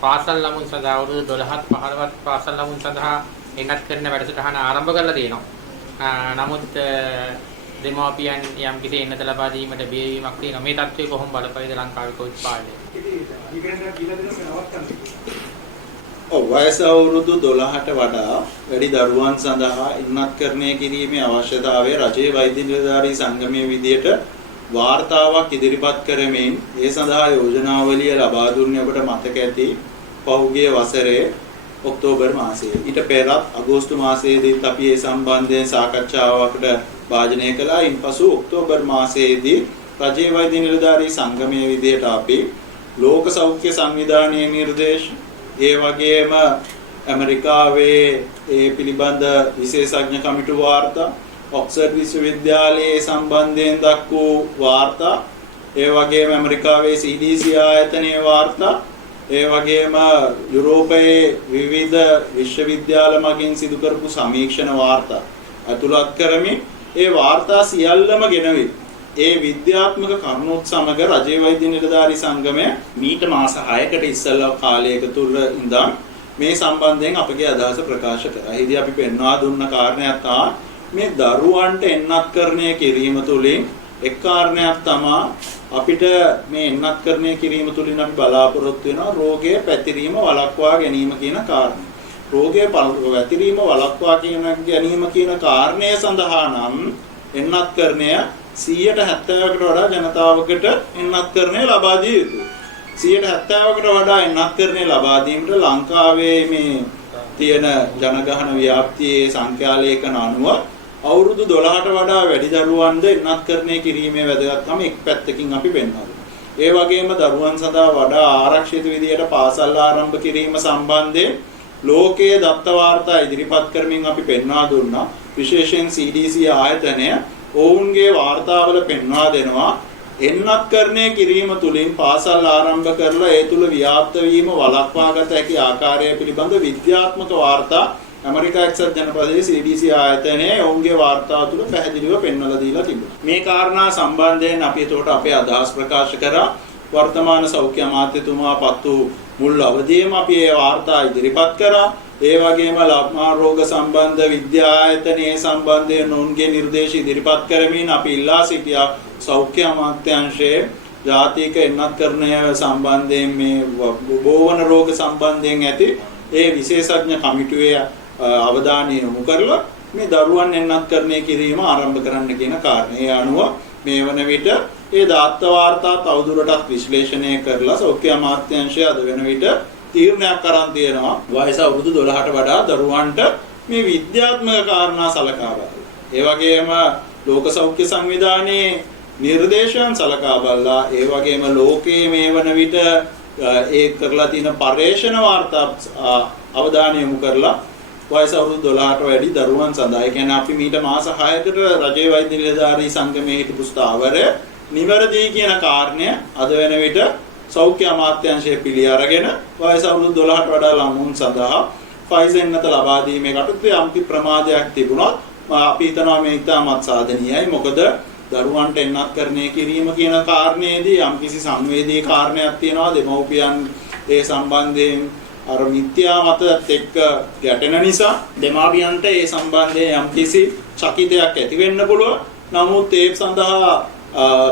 පාසල් ළමුන් සඳහා අවුරුදු 12ත් 15ත් පාසල් ළමුන් සඳහා එන්නත් කරන වැඩසටහන ආරම්භ කරලා තියෙනවා. නමුත් දෙමාපියන් යම් කිසි එන්නත ලබා දීමට බියවීමක් තියෙනවා. මේ තත්ත්වය කොහොම බලපෑයිද ලංකාවේ කොවිඩ් පාලනය? වයස අවුරුදු 12ට වඩා වැඩි දරුවන් සඳහා ඉන්නත්කරණය කිරීමේ අවශ්‍යතාවය රජයේ වෛද්‍ය නිලධාරී සංගමයේ විදියට වාර්තාවක් ඉදිරිපත් කරමින් ඒ සඳහා යෝජනාවලිය ලබා දුන්නේ ඔබට මතක ඇති පහුගිය වසරේ ඔක්තෝබර් මාසයේ. ඊට පෙරත් අගෝස්තු මාසයේදීත් අපි ඒ සම්බන්ධයෙන් සාකච්ඡාවකට භාජනය කළා. ඉන්පසු ඔක්තෝබර් මාසයේදී රජයේ වෛද්‍ය නිලධාරී සංගමයේ විදියට අපි ලෝක සෞඛ්‍ය සංවිධානයේ නිර්දේශ ඒ වගේම ඇමරිකාවේ ඒ පිළිබඳ විශේෂඥ කමිටු වාර්තා ඔක්ස්ෆර්ඩ් විශ්වවිද්‍යාලයේ සම්බන්ධයෙන් දක්වූ වාර්තා ඒ වගේම ඇමරිකාවේ CDC ආයතනයේ වාර්තා ඒ වගේම යුරෝපයේ විවිධ විශ්වවිද්‍යාල මගින් සිදු කරපු සමීක්ෂණ වාර්තා අතුලත් කරමින් ඒ වාර්තා සියල්ලම ගෙනවිත් ඒ විද්‍යාත්මක කරුණුත් සමග රජයේ වෛද්‍ය නිලධාරී සංගමය මීට මාස 6කට ඉස්සෙල්ලා කාලයක තුර ඉඳන් මේ සම්බන්ධයෙන් අපගේ අදහස ප්‍රකාශ කරා. එහිදී අපි පෙන්වා දුන්න කාරණයක් තමයි මේ දරුවන්ට එන්නත්කරණය කිරීම තුළින් එක් කාරණයක් තමයි අපිට මේ එන්නත්කරණය කිරීම තුළින් අපි බලාපොරොත්තු වෙනවා රෝගයේ පැතිරීම වළක්වා ගැනීම කියන කාරණය. රෝගයේ පැතිරීම වළක්වා ගැනීම කියන කාරණය සඳහා නම් එන්නත්කරණය 170කට වඩා ජනතාවකට එන්නත්කරණය ලබා දිය යුතුයි. 170කට වඩා එන්නත්කරණය ලබා දීමට ලංකාවේ මේ තියෙන ජනගහන ව්‍යාප්තියේ සංඛ්‍යාලේඛන අනුව අවුරුදු 12ට වඩා වැඩි දරුවන්ද එන්නත්කරණය කිරීමේ වැදගත්කම එක් පැත්තකින් අපි පෙන්වනවා. ඒ වගේම දරුවන් සඳහා වඩා ආරක්ෂිත විදියට පාසල් ආරම්භ කිරීම සම්බන්ධයෙන් ලෝකයේ දත්ත වාර්තා ඉදිරිපත් කරමින් අපි පෙන්වා දුන්නා. විශේෂයෙන් CDC ආයතනය ඔවුන්ගේ වාර්තාවල පෙන්වා දෙනවා එන්නත්කරණය කිරීම තුළින් පාසල් ආරම්භ කරලා ඒ තුල ව්‍යාප්ත වීම වළක්වාගත හැකි ආකාරය පිළිබඳ විද්‍යාත්මක වාර්තා ඇමරිකා එක්සත් ජනපදයේ CDC ආයතනයේ ඔවුන්ගේ වාර්තාව තුල පැහැදිලිව පෙන්වලා දීලා තිබුණා. මේ කාරණා සම්බන්ධයෙන් අපි ඒකට අපේ අදහස් ප්‍රකාශ කරා. වර්තමාන සෞඛ්‍ය අමාත්‍යතුමා පත් වූ මුල් අවධියේම අපි ඒ වාර්තා ඉදිරිපත් කරා. ඒ වගේම ළමා රෝග සම්බන්ධ විද්‍යා ආයතනයේ සම්බන්ධයෙන් ඔවුන්ගේ නිර්දේශ ඉදිරිපත් කරමින් අපි ඉල්ලා සිටියා සෞඛ්‍ය අමාත්‍යාංශයේ ජාතික එන්නත්කරණය සම්බන්ධයෙන් මේ බෝවන රෝග සම්බන්ධයෙන් ඇති ඒ විශේෂඥ කමිටුවේ අවධානය යොමු කරලා මේ දරුවන් එන්නත්කරණය කිරීම ආරම්භ කරන්න කියන කාරණේ අනුව මේ වන විට ඒ දාත්ත වාර්තා තවදුරටත් විශ්ලේෂණය කරලා සෞඛ්‍ය අමාත්‍යාංශය අද වෙන විට තීරණයක් අරන් තියෙනවා වයස අවුරුදු 12ට වඩා දරුවන්ට මේ විද්‍යාත්මක කාරණා සලකා බලලා ඒ වගේම ලෝක සෞඛ්‍ය සංවිධානයේ නිර්දේශයන් සලකා බලලා ඒ වගේම ලෝකයේ මේ වන විට ඒ කරලා තියෙන පර්යේෂණ වාර්තා අවධානය යොමු කරලා වයස අවුරුදු 12ට වැඩි දරුවන් සඳහා ඒ කියන්නේ අපි මීට මාස 6කට රජයේ වෛද්‍ය නිලධාරී සංගමයේ හිටපු ස්ථාවරය නිවැරදි කියන කාරණය අද වෙන විට සෞඛ්‍ය අමාත්‍යාංශය පිළි අරගෙන වයස අවුරුදු 12ට වඩා ළමුන් සඳහා ෆයිසර් එන්නත ලබා දීමේ කටයුතු යම්කි ප්‍රමාදයක් තිබුණොත් අපි හිතනවා මේ ඉතාමත් සාධනීයයි. මොකද දරුවන්ට එන්නත්කරණය කිරීම කියන කාරණේදී යම්කිසි සංවේදී කාරණයක් තියෙනවා. දෙමව්පියන් ඒ සම්බන්ධයෙන් අර මිත්‍යා මතත් එක්ක ගැටෙන නිසා දෙමාපියන්ට ඒ සම්බන්ධයෙන් යම්කිසි චකිතයක් ඇති වෙන්න පුළුවන්. නමුත් ඒ සඳහා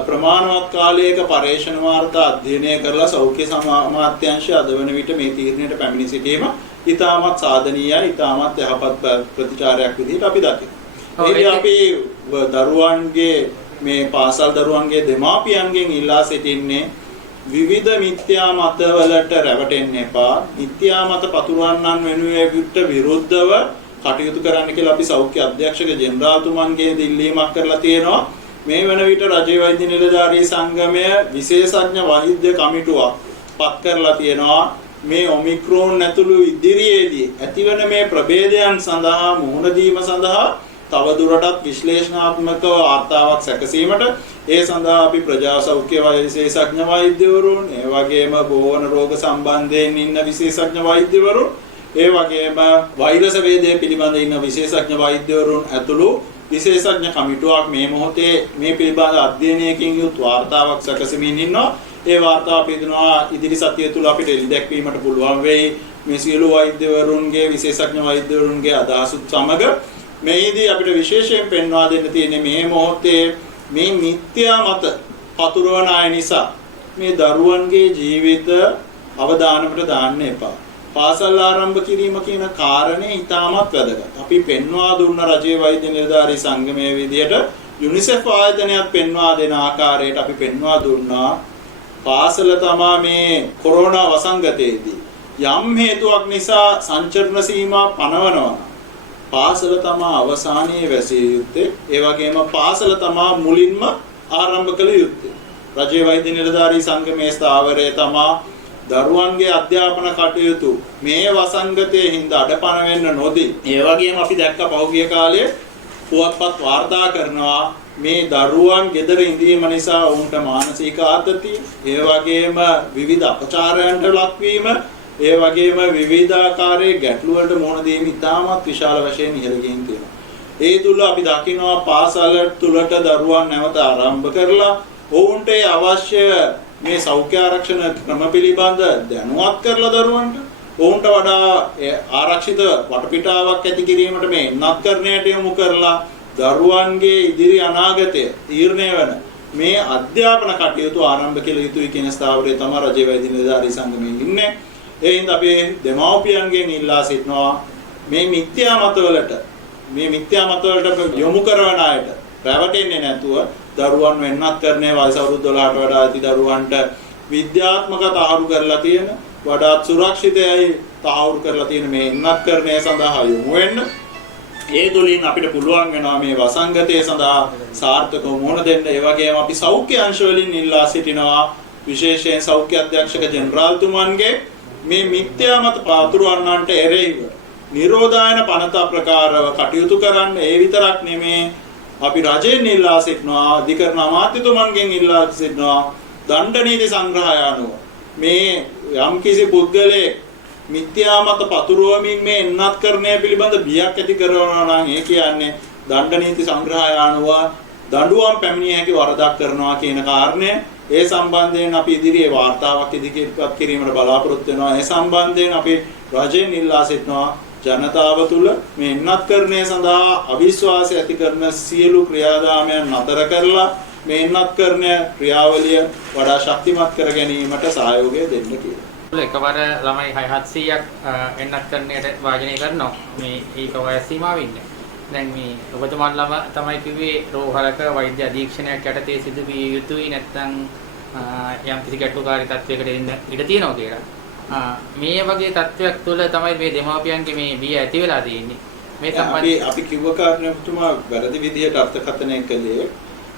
ප්‍රමාණවත් කාලයක පර්යේෂණ වාර්තා අධ්‍යයනය කරලා සෞඛ්‍ය අමාත්‍යාංශය අද වන විට මේ තීරණයට පැමිණ සිටීම ඉතාමත් සාධනීයයි, ඉතාමත් යහපත් ප්‍රතිචාරයක් විදිහට අපි දකිනවා. ඒ අපි දරුවන්ගේ මේ පාසල් දරුවන්ගේ දෙමාපියන්ගෙන් ඉල්ලා සිටින්නේ විවිධ මිත්‍යා මතවලට රැවටෙන්න එපා. මිත්‍යා මත පතුරවන්නන් වෙනුවට විරුද්ධව කටයුතු කරන්න කියලා අපි සෞඛ්‍ය අධ්‍යක්ෂක ජෙනරාල්තුමන්ගේ ඉල්ලීමක් කරලා තියෙනවා. මේ වන විට රජයේ වෛද්‍ය නිලධාරී සංගමය විශේෂඥ වෛද්‍ය කමිටුවක් පත් කරලා තියෙනවා. මේ ඔමික්‍රෝන් ඇතුළු ඉදිරියේදී ඇතිවන මේ ප්‍රභේදයන් සඳහා මුහුණ දීම සඳහා තවදුරටත් විශ්ලේෂණාත්මක වාර්තාවක් සැකසීමට ඒ සඳහා අපි ප්‍රජා සෞඛ්‍ය විශේෂඥ වෛද්‍යවරුන්, ඒ වගේම බෝවන රෝග සම්බන්ධයෙන් ඉන්න විශේෂඥ වෛද්‍යවරුන්, ඒ වගේම වෛරස් වේදය පිළිබඳ ඉන්න විශේෂඥ වෛද්‍යවරුන් ඇතුළු විශේෂඥ කමිටුවක් මේ මොහොතේ මේ පිළිබඳ අධ්‍යයනයකින් යුත් වාර්තාවක් සැකසෙමින් ඉන්නවා. ඒ වාර්තාව අපි දෙනවා ඉදිරි සතිය තුල අපිට එළි දැක්වීමට පුළුවන් වෙයි. මේ සියලු වෛද්‍යවරුන්ගේ විශේෂඥ වෛද්‍යවරුන්ගේ අදහසුත් සමග මේදී අපිට විශේෂයෙන් පෙන්වා දෙන්න තියෙන්නේ මේ මොහොතේ මේ මිත්‍යා මත පතුරවන අය නිසා මේ දරුවන්ගේ ජීවිත අවදානමට දාන්න එපා. පාසල් ආරම්භ කිරීම කියන කාරණේ ඉතාමත් වැදගත්. අපි පෙන්වා දුන්න රජයේ වෛද්‍ය නිලධාරී සංගමයේ විදියට යුනිසෙෆ් ආයතනයත් පෙන්වා දෙන ආකාරයට අපි පෙන්වා දුන්නා. පාසල තමා මේ කොරෝනා වසංගතයේදී යම් හේතුවක් නිසා සංචරණ සීමා පනවනවා. පාසල තමා අවසානයේ වැසිය යුත්තේ. ඒ වගේම පාසල තමා මුලින්ම ආරම්භ කළ යුත්තේ. රජයේ වෛද්‍ය නිලධාරී සංගමේ ස්ථාවරය තමා දරුවන්ගේ අධ්‍යාපන කටයුතු මේ වසංගතයේ හින්දා අඩපණ වෙන්න නොදී. ඒ වගේම අපි දැක්ක පහුගිය කාලයේ පුවත්පත් වාර්තා කරනවා මේ දරුවන් ගෙදර ඉඳීම නිසා ඔවුන්ට මානසික ආතතිය, ඒ වගේම විවිධ අපචාරයන්ට ලක්වීම, ඒ වගේම විවිධාකාරයේ ගැටලු වලට මුහුණ දීම ඉතාමත් විශාල වශයෙන් ඉහළ ගින් තියෙනවා. ඒ තුල අපි දකිනවා පාසල තුලට දරුවන් නැවත ආරම්භ කරලා ඔවුන්ට අවශ්‍ය මේ සෞඛ්‍ය ආරක්ෂණ ක්‍රම පිළිබඳ දැනුවත් කරලා දරුවන්ට ඔවුන්ට වඩා ආරක්ෂිත වටපිටාවක් ඇති කිරීමට මේ නත්කරණයට යොමු කරලා දරුවන්ගේ ඉදිරි අනාගතය තීරණය වෙන මේ අධ්‍යාපන කටයුතු ආරම්භ කළ යුතුයි කියන ස්ථාවරය තමයි රජයේ වෛද්‍ය නිලධාරී සංගමයෙන් ඉන්නේ. ඒ හින්දා අපි දෙමාපියන්ගෙන් ඉල්ලා සිටිනවා මේ මිත්‍යා මතවලට යොමු කරන අයට රැවටෙන්නේ නැතුව දරුවන් වෙන්නත් කරන්නේ වයස අවුරුදු 12ට වඩා ඇති දරුවන්ට විද්‍යාත්මක තහවුරු කරලා තියෙන වඩාත් සුරක්ෂිතයි තහවුරු කරලා තියෙන මේ වෙන්නත්කරණය සඳහා යොමු වෙන්න. ඒ තුලින් අපිට පුළුවන් වෙනවා මේ වසංගතය සඳහා සාර්ථකව මුහුණ දෙන්න. ඒ වගේම අපි සෞඛ්‍ය අංශ වලින් ඉල්ලා සිටිනවා විශේෂයෙන් සෞඛ්‍ය අධ්‍යක්ෂක ජෙනරාල්තුමන්ගේ මේ මිත්‍යා මත පාතුරවන්නන්ට එරෙහිව නිරෝධායන පනත ප්‍රකාරව කටයුතු කරන්න. ඒ විතරක් නෙමේ අපි රජයෙන් ඉල්ලා සිටිනවා අධිකරණ අමාත්‍යතුමන්ගෙන් ඉල්ලා සිටිනවා දණ්ඩ නීති සංග්‍රහය අනුව මේ යම්කිසි පුද්ගලයෙක් මිත්‍යා මත පතුරවමින් මේ එන්නත්කරණය පිළිබඳ බියක් ඇති කරනවා නම් ඒ කියන්නේ දණ්ඩ නීති සංග්‍රහය අනුව දඬුවම් පැමිණිය හැකි වරදක් කරනවා කියන කාරණය. ඒ සම්බන්ධයෙන් අපි ඉදිරියේ වාර්තාවක් ඉදිරිපත් කිරීමට බලාපොරොත්තු වෙනවා. ඒ සම්බන්ධයෙන් අපි රජයෙන් ඉල්ලා සිටිනවා ජනතාව තුළ මේ එන්නත්කරණය සඳහා අවිශ්වාසය ඇති කරන සියලු ක්‍රියාදාමයන් නතර කරලා මේ එන්නත්කරණය ක්‍රියාවලිය වඩා ශක්තිමත් කර ගැනීමට සහයෝගය දෙන්න කියලා. එකවර ළමයි 600ක් එන්නත්කරණයට වාජනය කරනවා. මේ ඒක වයස් සීමාව ඉන්නේ. දැන් මේ ඔබතුමාලම තමයි කිව්වේ රෝහලක වෛද්‍ය අධීක්ෂණයක් යටතේ සිදු විය යුතුයි නැත්නම් යම් කිසි ගැටලුකාරී තත්වයකට එන්න ඉඩ තියෙනවා කියලා. මේ වගේ තත්වයක් තුළ තමයි මේ දෙමාපියන්ගේ මේ බිය ඇති වෙලා තියෙන්නේ. මේ සම්බන්ධයෙන් අපි කිව්ව කාරණේතුමා වැරදි විදිහට අර්ථකථනය කළේ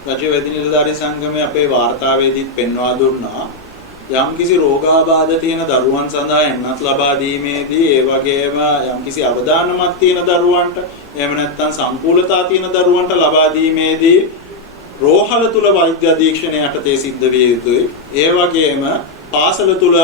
රජයේ වෛද්‍ය නිලධාරී සංගමයේ අපේ වාර්තාවේදීත් පෙන්වා දුන්නා යම්කිසි රෝගාබාධ තියෙන දරුවන් සඳහා එන්නත් ලබා දීමේදී ඒ වගේම යම්කිසි අවදානමක් තියෙන දරුවන්ට එහෙම නැත්නම් සම්පූර්ණතා තියෙන දරුවන්ට ලබා දීමේදී රෝහල තුල වෛද්‍ය අධීක්ෂණය යටතේ සිද්ධ විය යුතුයි. ඒ වගේම පාසල තුල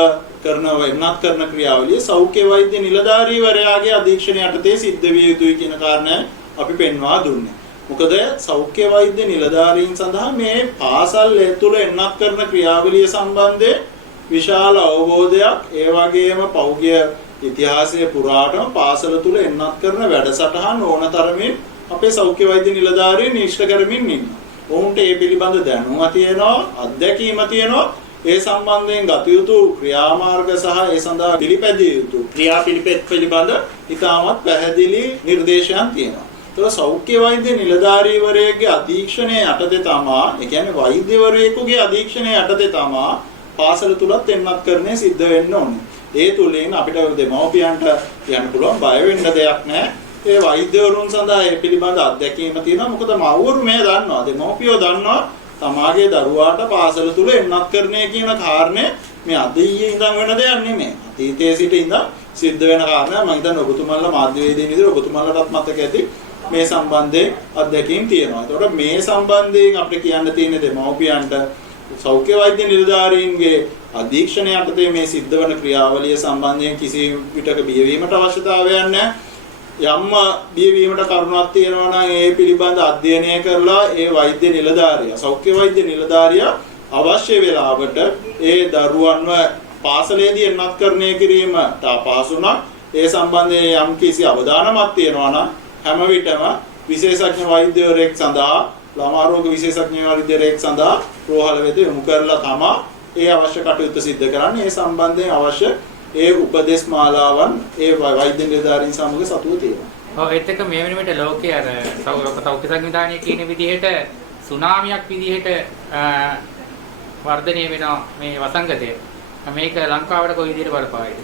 කරන වෙනත් කරන ක්‍රියාවලිය සෞඛ්‍ය වෛද්‍ය නිලධාරීවරයාගේ අධීක්ෂණය යටතේ සිද්ධ විය යුතුයි කියන කාරණය අපි පෙන්වා දුන්නේ. මොකද සෞඛ්‍ය වෛද්‍ය නිලධාරීන් සඳහා මේ පාසල් තුල එන්නත් කරන ක්‍රියාවලිය සම්බන්ධයෙන් විශාල අවබෝධයක් ඒ වගේම පෞද්ගලික ඉතිහාසයේ පුරාටම පාසල තුල එන්නත් කරන වැඩසටහන් ඕනතරමින් අපේ සෞඛ්‍ය වෛද්‍ය නිලධාරීන් නිශ්චය කරමින් ඉන්නවා. ඔවුන්ට මේ පිළිබඳ දැනුම තියෙනවා, අත්දැකීම තියෙනවා. ඒ සම්බන්ධයෙන් ගත යුතු ක්‍රියාමාර්ග සහ ඒ සඳහා පිළිපැදිය යුතු ක්‍රියාපිළිපෙත් පිළිබඳ ඉතාමත් පැහැදිලි නිර්දේශයන් තියෙනවා. ඒතර සෞඛ්‍ය වෛද්‍ය නිලධාරීවරයෙකුගේ අධීක්ෂණය යටතේ තමා, ඒ කියන්නේ වෛද්‍යවරයෙකුගේ අධීක්ෂණය යටතේ තමා පාසල තුලත් එන්නත්කරණය සිද්ධ වෙන්න ඕනේ. ඒ තුලින් අපිට දෙමව්පියන්ට කියන්න පුළුවන් බය වෙන්න දෙයක් නැහැ. ඒ වෛද්‍යවරුන් සඳහා ඒ පිළිබඳ අත්දැකීම තියෙනවා. මොකද මව්වරු මේ දන්නවා, දෙමව්පියෝ දන්නවා තමාගේ දරුවාට පාසල තුල එන්නත්කරණය කියන කාරණය මේ අදීයේ ඉඳන් වෙන දෙයක් නෙමෙයි. අතීතයේ සිට ඉඳන් සිද්ධ වෙන කාරණා. මම හිතන්නේ ඔබතුමාලා මාධ්‍යවේදීන් විදිහට ඔබතුමාලාටත් මතක ඇති මේ සම්බන්ධයෙන් අත්දැකීම් තියෙනවා. ඒතකොට මේ සම්බන්ධයෙන් අපිට කියන්න තියෙන දෙමව්පියන්ට සෞඛ්‍ය වෛද්‍ය නිලධාරීන්ගේ අධීක්ෂණය යටතේ මේ සිද්ධ වන ක්‍රියාවලිය සම්බන්ධයෙන් කිසි විටක බියවීමට අවශ්‍යතාවයක් නැහැ. යම් බියවීමට කරුණක් තියෙනවා නම් ඒ පිළිබඳ අධ්‍යයනය කරලා ඒ වෛද්‍ය නිලධාරියා, සෞඛ්‍ය වෛද්‍ය නිලධාරියා අවශ්‍ය වෙලාවට ඒ දරුවන්ව පාසලේදී එන්නත්කරණය කිරීමට අපහසු නම් ඒ සම්බන්ධයෙන් යම් කිසි අවධානමක් තියෙනවා නම් හැම විටම විශේෂඥ වෛද්‍යවරයෙක් සඳහා ළමා රෝග විශේෂඥ වෛද්‍යවරයෙක් සඳහා රෝහල වෙත යොමු කරලා තමයි ඒ අවශ්‍ය කටයුතු සිදු කරන්නේ. ඒ සම්බන්ධයෙන් අවශ්‍ය ඒ උපදේශ මාලාවන් ඒ වෛද්‍ය නිලධාරීන් සමග සතුව තියෙනවා. ඔව් ඒත් එක්ක මේ වෙනකොට ලෝකයේ අර සෞඛ්‍ය සංවිධානය කියන විදිහට සුනාමියක් විදිහට වර්ධනය වෙනවා මේ වසංගතය. මේක ලංකාවට කොයි විදිහට බලපායිද?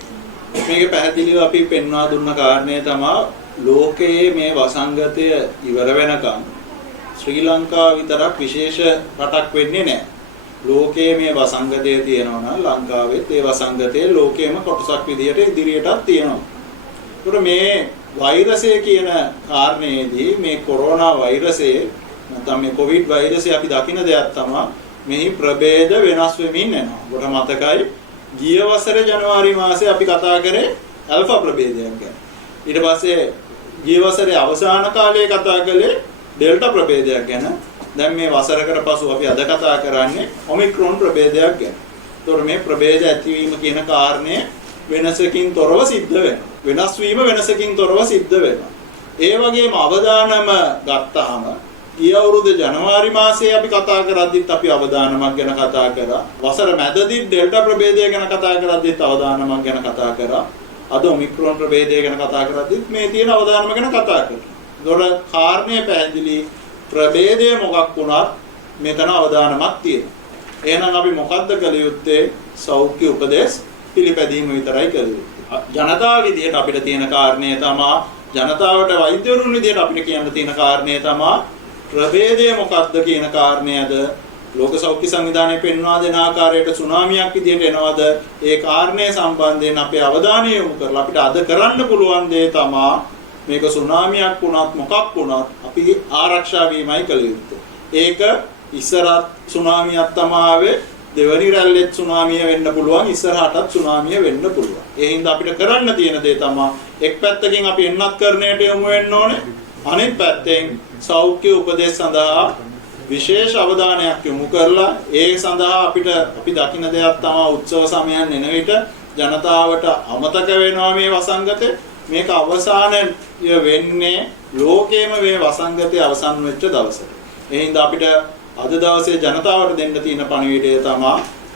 මේක පැහැදිලිව අපි පෙන්වා දුන්න කාරණය තමයි ලෝකයේ මේ වසංගතය ඉවර වෙනකම් ශ්‍රී ලංකාව විතරක් විශේෂ රටක් වෙන්නේ නැහැ. ලෝකයේ මේ වසංගතය තියෙනවා නම් ලංකාවෙත් ඒ වසංගතයේ ලෝකයේම කොටසක් විදිහට ඉදිරියටත් තියෙනවා. ඒකට මේ වෛරසය කියන කාරණේදී මේ කොරෝනා වෛරසය නැත්නම් මේ කොවිඩ් වෛරසය අපි දකින දෙයක් තමයි මෙහි ප්‍රභේද වෙනස් වෙමින් යනවා. ඔබට මතකයි ගිය වසරේ ජනවාරි මාසේ අපි කතා කරේ ඇල්ෆා ප්‍රභේදයක් ගැන. ඊට පස්සේ ගිය වසරේ අවසාන කාලයේ කතා කළේ ඩෙල්ටා ප්‍රභේදයක් ගැන. දැන් මේ වසරකට පසු අපි අද කතා කරන්නේ ඔමික්‍රෝන් ප්‍රභේදයක් ගැන. ඒතකොට මේ ප්‍රභේද ඇතිවීම කියන කාරණය වෙනසකින් තොරව සිද්ධ වෙනවා. වෙනස් වීම වෙනසකින් තොරව සිද්ධ වෙනවා. ඒ වගේම අවදානම ගත්තාම ගිය අවුරුදු ජනවාරි මාසයේ අපි කතා කරද්දිත් අපි අවදානමක් ගැන කතා කරා. වසර මැදදී ඩෙල්ටා ප්‍රභේදය ගැන කතා කරද්දිත් අවදානමක් ගැන කතා කරා. අද ඔමික්‍රෝන් ප්‍රභේදය ගැන කතා කරද්දිත් මේ තියෙන අවදානම ගැන කතා කරනවා. ඒතකොට කාරණය පැහැදිලි ප්‍රභේදය මොකක් වුණත් මෙතන අවදානමක් තියෙනවා. එහෙනම් අපි මොකද්ද කළ යුත්තේ? සෞඛ්‍ය උපදෙස් පිළිපැදීම විතරයි කළ යුත්තේ. ජනතාව විදියට අපිට තියෙන කාරණය තමයි ජනතාවට වෛද්‍යවරුන් විදියට අපිට කියන්න තියෙන කාරණය තමයි ප්‍රභේදය මොකක්ද කියන කාරණයද ලෝක සෞඛ්‍ය සංවිධානය පෙන්වා දෙන ආකාරයට සුනාමියක් විදියට එනවද? ඒ කාරණය සම්බන්ධයෙන් අපේ අවධානය යොමු කරලා අපිට අද කරන්න පුළුවන් දේ තමයි මේක සුනාමියක් වුණත් මොකක් වුණත් අපි ආරක්ෂා වීමයි කළ යුත්තේ. ඒක ඉස්සරහත් සුනාමියක් තමයි දෙවනි රැල්ලෙත් සුනාමිය වෙන්න පුළුවන්, ඉස්සරහටත් සුනාමිය වෙන්න පුළුවන්. ඒ හින්දා අපිට කරන්න තියෙන දේ තමයි එක් පැත්තකින් අපි එන්නත්කරණයට යොමු වෙන්න ඕනේ. අනෙක් පැත්තෙන් සෞඛ්‍ය උපදෙස් සඳහා විශේෂ අවධානයක් යොමු කරලා ඒ සඳහා අපි දකින දෙයක් තමයි උත්සව සමයන් එන විට ජනතාවට අමතක වෙනවා මේ වසංගතය. මේක අවසානය වෙන්නේ ලෝකයේම මේ වසංගතය අවසන් වෙච්ච දවසට. ඒ හින්දා අපිට අද දවසේ ජනතාවට දෙන්න තියෙන පණිවිඩය තමයි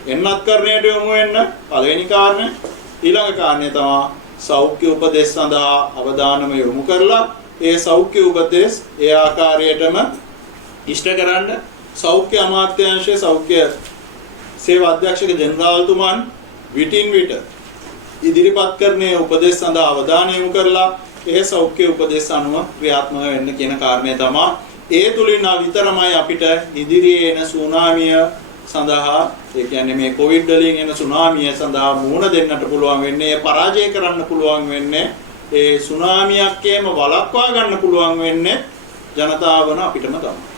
එන්නත්කරණයට යොමු වෙන්න පළවෙනි කාරණය. ඊළඟ කාරණය තමයි සෞඛ්‍ය උපදෙස් සඳහා අවධානම යොමු කරලා ඒ සෞඛ්‍ය උපදෙස් ඒ ආකාරයටම ඉෂ්ට කරන්න සෞඛ්‍ය අමාත්‍යාංශයේ සෞඛ්‍ය සේවා අධ්‍යක්ෂක ජෙනරාල්තුමන් විටින් විට ඉදිරිපත් කරන්නේ උපදෙස් සඳහා අවධානය යොමු කරලා ඒ සෞඛ්‍ය උපදෙස් අනුව ක්‍රියාත්මක වෙන්න කියන කාරණය තමයි. ඒ තුලින් විතරමයි අපිට ඉදිරියේ එන සුනාමිය සඳහා ඒ කියන්නේ මේ කොවිඩ් වලින් එන සුනාමිය සඳහා මුහුණ දෙන්නට පුළුවන් වෙන්නේ, පරාජය කරන්න පුළුවන් වෙන්නේ, ඒ සුනාමියක්කේම වළක්වා ගන්න පුළුවන් වෙන්නේ ජනතාවන අපිටම තමයි.